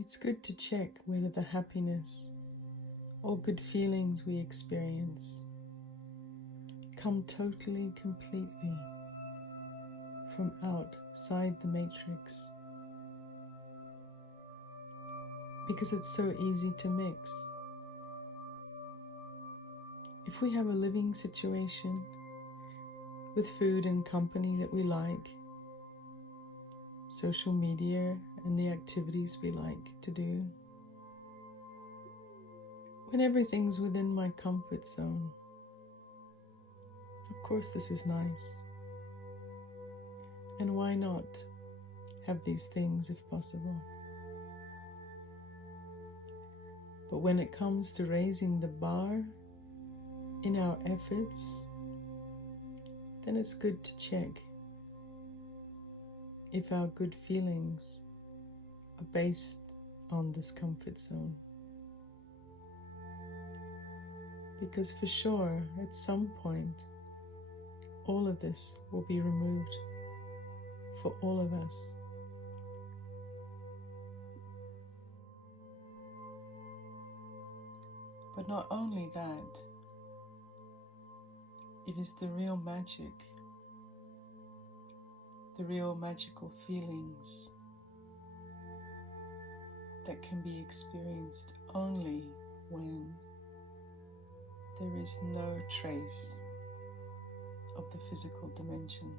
it's good to check whether the happiness or good feelings we experience come totally, completely from outside the matrix, because it's so easy to mix. If we have a living situation with food and company that we like, social media and the activities we like to do, when everything's within my comfort zone, of course this is nice. And why not have these things if possible? But when it comes to raising the bar in our efforts, then it's good to check if our good feelings are based on this comfort zone. Because for sure, at some point, all of this will be removed for all of us. But not only that, it is the real magic, the real magical feelings that can be experienced only when there is no trace of the physical dimension.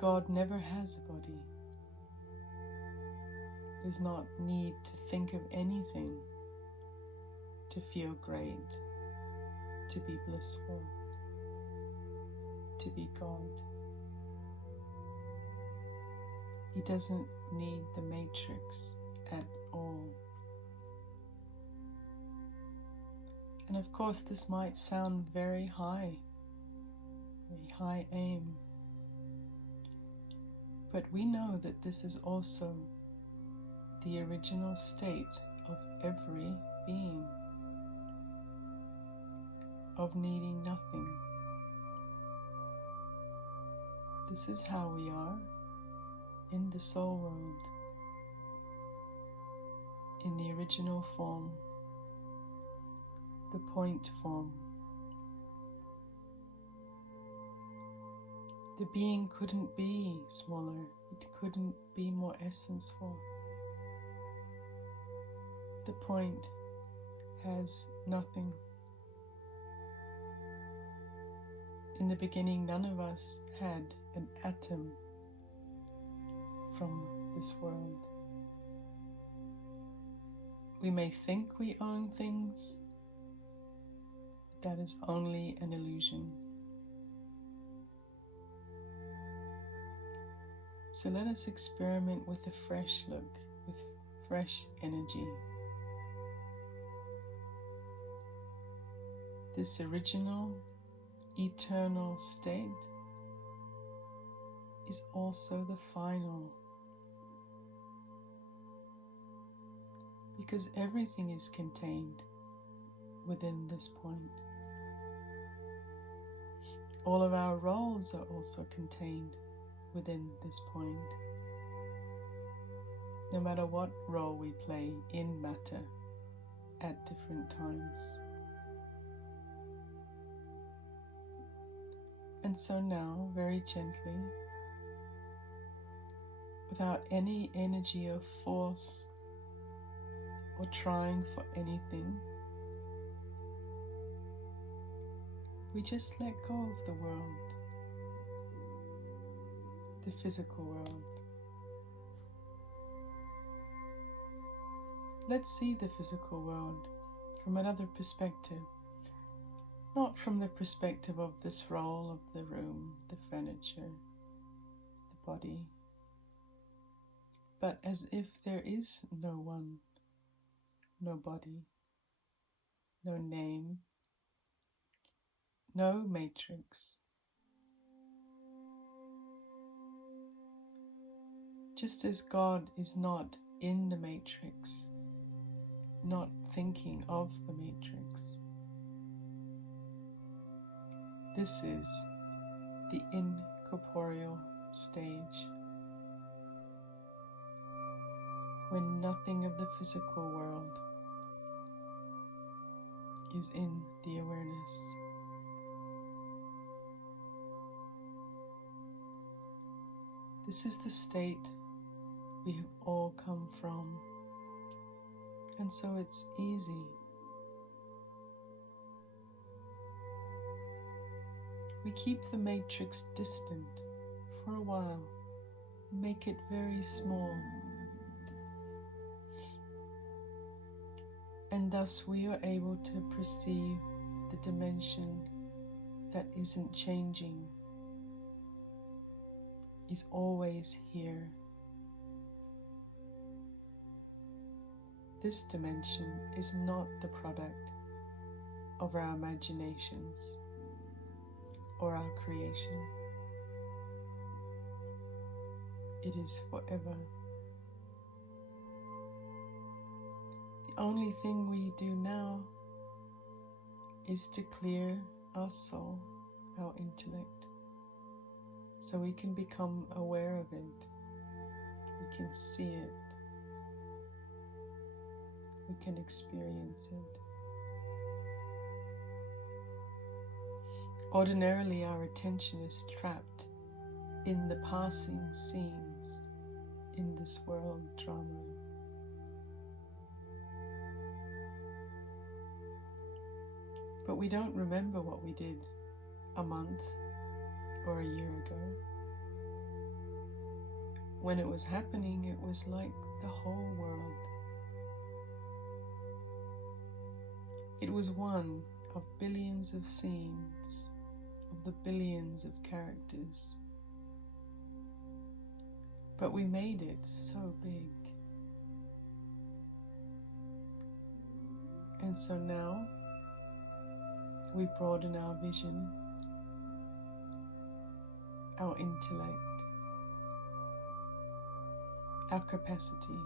God never has a body. Does not need to think of anything to feel great, to be blissful, to be God. He doesn't need the matrix at all. And of course this might sound very high aim, but we know that this is also the original state of every being, of needing nothing. This is how we are in the soul world, in the original form, the point form. The being couldn't be smaller, it couldn't be more essenceful. The point has nothing. In the beginning, none of us had an atom from this world. We may think we own things, but that is only an illusion. So let us experiment with a fresh look, with fresh energy. This original, eternal state is also the final, because everything is contained within this point. All of our roles are also contained within this point. No matter what role we play in matter at different times. And so now, very gently, without any energy of force or trying for anything, we just let go of the world, the physical world. Let's see the physical world from another perspective. Not from the perspective of this role of the room, the furniture, the body, but as if there is no one, no body, no name, no matrix. Just as God is not in the matrix, not thinking of the matrix. This is the incorporeal stage, when nothing of the physical world is in the awareness. This is the state we have all come from, and so it's easy. We keep the matrix distant for a while, make it very small, and thus we are able to perceive the dimension that isn't changing, is always here. This dimension is not the product of our imaginations or our creation. It is forever. The only thing we do now is to clear our soul, our intellect, so we can become aware of it. We can see it. We can experience it. Ordinarily, our attention is trapped in the passing scenes in this world drama. But we don't remember what we did a month or a year ago. When it was happening, it was like the whole world. It was one of billions of scenes, of the billions of characters. But we made it so big. And so now we broaden our vision, our intellect, our capacity,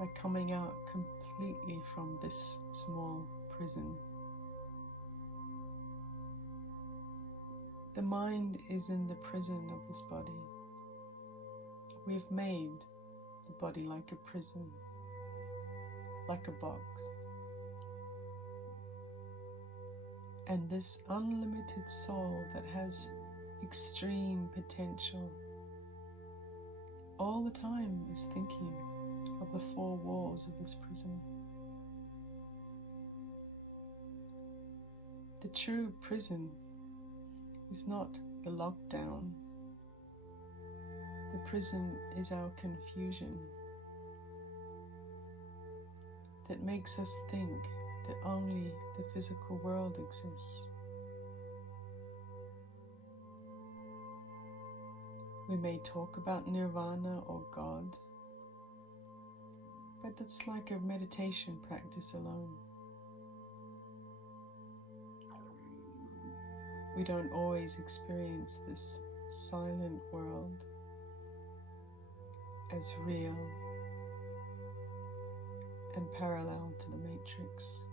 by coming out completely from this small prison. The mind is in the prison of this body. We've made the body like a prison, like a box. And this unlimited soul that has extreme potential all the time is thinking of the four walls of this prison. The true prison is not the lockdown. The prison is our confusion that makes us think that only the physical world exists. We may talk about nirvana or God, but that's like a meditation practice alone. We don't always experience this silent world as real and parallel to the matrix.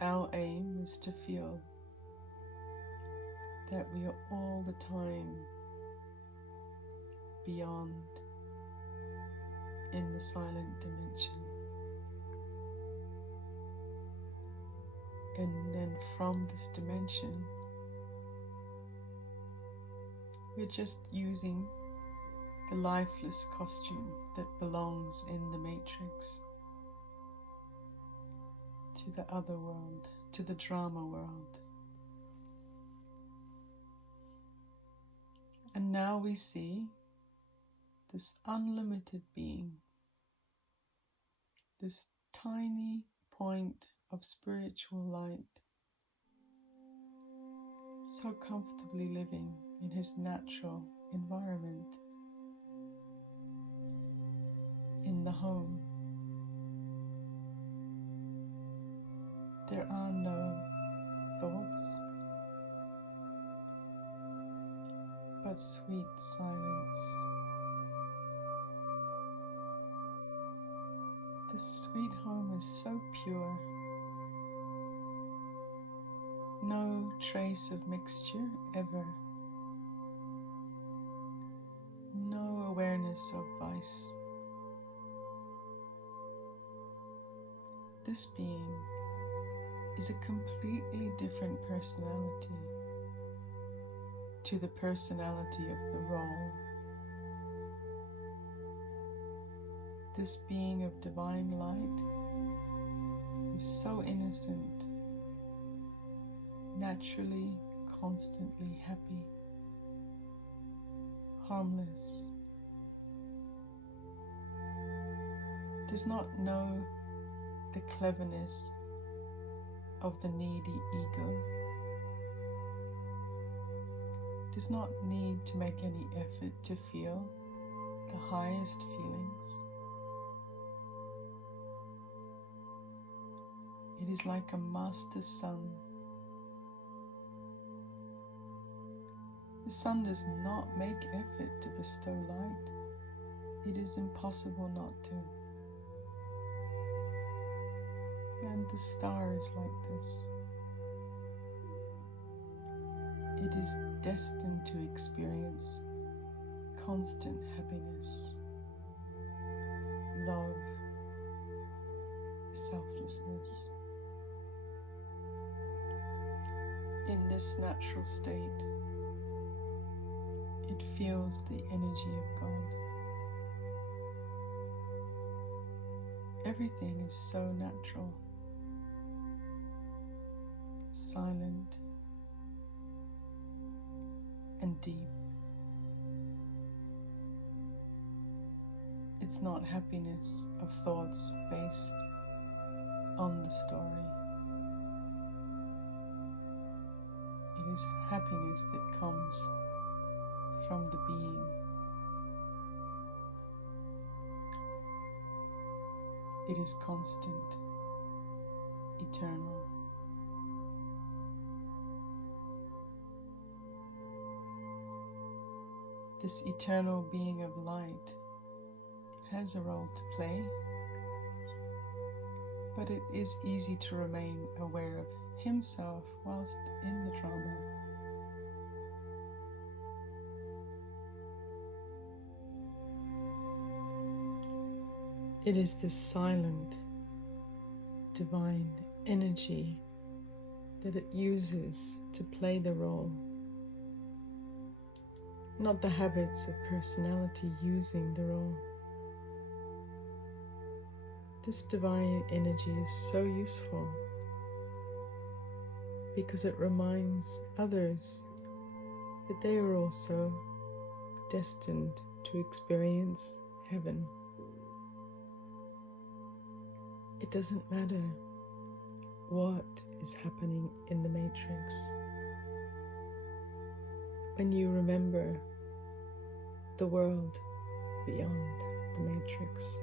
Our aim is to feel that we are all the time beyond, in the silent dimension. And then from this dimension, we're just using the lifeless costume that belongs in the matrix to the other world, to the drama world. And now we see this unlimited being, this tiny point of spiritual light, so comfortably living in his natural environment, in the home. There are no thoughts, but sweet silence. This sweet home is so pure No trace of mixture ever. No awareness of vice. This being is a completely different personality to the personality of the role. This being of divine light is so innocent, naturally, constantly happy, harmless, does not know the cleverness of the needy ego, does not need to make any effort to feel the highest feelings. It is like a master sun. The sun does not make effort to bestow light. It is impossible not to. And the star is like this. It is destined to experience constant happiness, love, selflessness. In this natural state, it feels the energy of God. Everything is so natural, silent, and deep. It's not happiness of thoughts based on the story. It is happiness that comes from the being. It is constant, eternal. This eternal being of light has a role to play, but it is easy to remain aware of himself whilst in the drama. It is this silent, divine energy that it uses to play the role, not the habits of personality using the role. This divine energy is so useful because it reminds others that they are also destined to experience heaven. It doesn't matter what is happening in the matrix. When you remember the world beyond the matrix,